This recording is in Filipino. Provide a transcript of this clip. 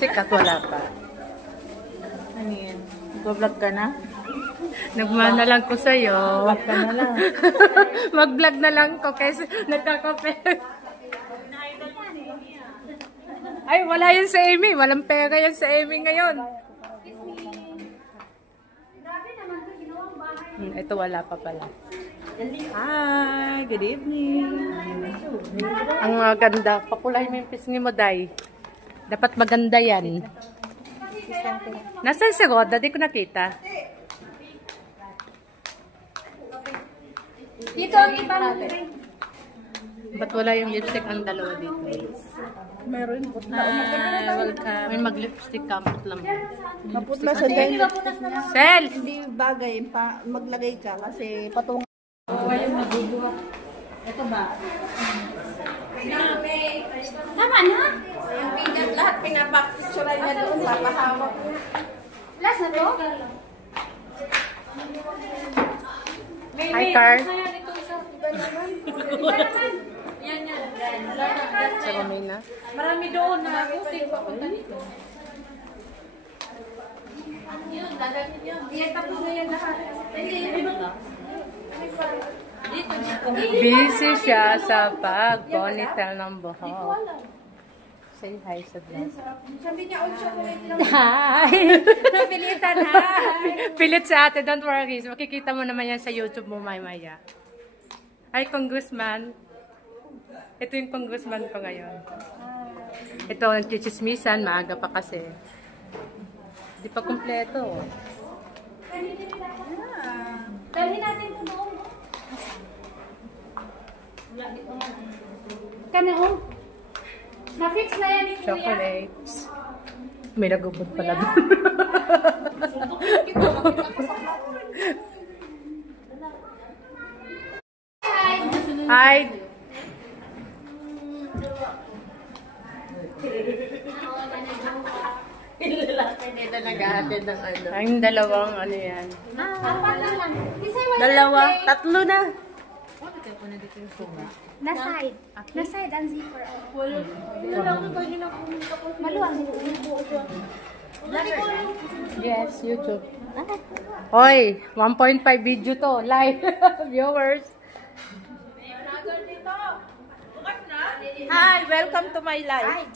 Sikat, wala pa. Ano yan? Mag-vlog ka na? Nagmana lang ko sa'yo. Vlog ka na lang. Mag-vlog na lang ko kasi nagkakape. Ay, wala yan sa Amy. Walang pera yan sa Amy ngayon. Ito wala pa pala. Hi, good evening. Ang ganda. Pakulay mo yung pisngi mo, Day. Dapat maganda yan. Nasaan si Roda? Di ko nakita. Dito, iba natin. Ba't wala yung lipstick ang dalawa dito? Meron putla. Welcome. May mag-lipstick ka. Putla mo. Maputla sa dahil. Sel! Hindi bagay pa maglagay ka kasi patungan. Ito ba? Tama na? Yung pingat lahat pinapaksuray na doon. Papahawak. Last na to? Hi, Car. Yan. Sa Romina. Marami doon na putik papunta dito. Yun, dadalhin yun. Yan, tapos na yan lahat. Busy siya sa pag-ponytail ng buhok. Say hi sa vlog. Sabi niya, also ko lang. Hi! Napilitan, hi! Pilit sa ate, don't worry. Makikita mo naman yan sa YouTube mo maya. Hi, Congressman. Ito yung Congressman ko ngayon. Ito, nagchichismisan. Maaga pa kasi. Di pa kumpleto. Dalhin natin ito doon. Kano? Na-fix na yan ni Kuya. Chocolates. May nagubot pala doon. Hi! Hindi na nag-aatid ng ano. Ay, yung dalawang ano yan. Apat na lang. Dalawa, tatlo na. Na-side. Na-side ang zipper. Maluwang. Yes, YouTube. Hoy, 1.5 video to. Live viewers. Hi, welcome to my life.